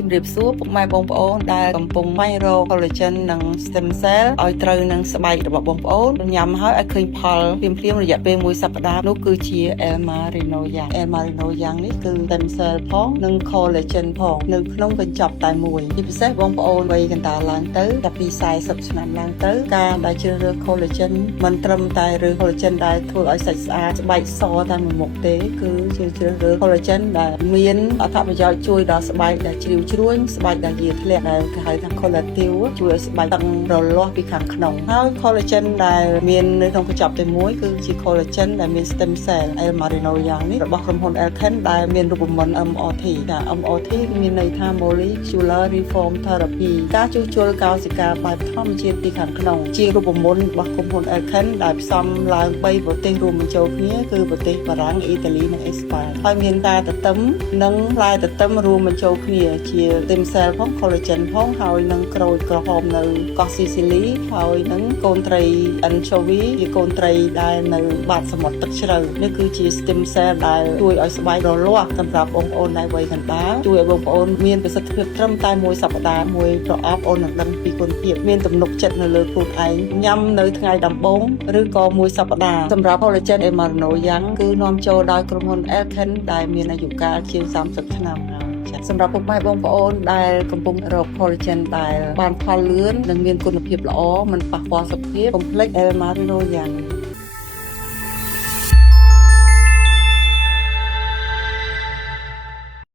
ជំរាបសួរពុកម៉ែបងប្អូនដែលកំពុងស្វែងរក collagen និង stem cell ឲ្យត្រូវនឹងស្បែករបស់បងប្អូនញ៉ាំហើយឲ្យឃើញផលភ្លាមៗរយៈពេល1សប្តាហ៍នោះគឺជា El Marino Yang El Marino Yang នេះគឺ stem cell ផងនិង collagen ផងនៅក្នុងកញ្ចប់តែមួយជាពិសេសបងប្អូនវ័យកណ្ដាលឡើងទៅចាប់ពី40ឆ្នាំឡើងទៅការដែលជ្រើសរើស collagen មិនត្រឹមតែរើស collagen ដែលធ្វើឲ្យសាច់ស្អាតស្បែកសតែមួយមុខទេគឺជាជ្រើសរើស collagen ដែលមានអត្ថប្រយោជន៍ជួយដល់ស្បែកដែលជ្រីវជ្រួញស្បែកដែលយាធ្លាក់ដែលគេហៅថា collagen ជួយឲ្យស្បែកតឹងរលាស់ពីខាងក្នុងហើយ collagen ដែលមាននៅក្នុងកញ្ចប់តែមួយគឺជា collagen ដែលមាន stem cell El Marino Yang នេះរបស់ក្រុមហ៊ុន Elken ដែលមានរូបមន្ត MRT ថា MRT មានន័យថា Molecular Reform Therapy ការជួសជុលកោសិកាបែបធម្មជាតិពីខាងក្នុងជារូបមន្តរបស់ក្រុមហ៊ុន Elken ដែលផ្សំឡើង3ប្រទេសរួមបញ្ចូលគ្នាគឺប្រទេសបារាំងអ៊ីតាលីនិងអេស្ប៉ាញហើយមានការទទឹមនិងផ្លែទទឹមរួមបញ្ចូលគ្នាជា stem cell ផង collagen ផងហើយនឹងក្រូចក្រហមនៅកោះស៊ីស៊ីលីហើយនឹងកូនត្រី anchovy ជាកូនត្រីដែលនៅបាតសមុទ្រទឹកជ្រៅនេះគឺជា stem cell ដែលជួយឲ្យស្បែករលាស់សម្រាប់បងប្អូនដែលវ័យកណ្ដាលជួយឲ្យបងប្អូនមានប្រសិទ្ធភាពត្រឹមតែមួយសប្តាហ៍មួយប្រអប់អូននឹងដឹងពីគុណភាពមានទំនុកចិត្តនៅលើខ្លួនឯងញ៉ាំនៅថ្ងៃដំបូងឬក៏មួយសប្តាហ៍សម្រាប់ collagen El Marino Yang គឺនាំចូលដោយក្រុមហ៊ុន Elken ដែលមានអាយុកាលជាង30ឆ្នាំហើយសម្រាប់ពុកម៉ែបងប្អូនដែលកំពុងរក collagen ដែលបានផលលឿននិងមានគុណភាពល្អមិនប៉ះពាល់សុខភាពកុំភ្លេច El Marino Yang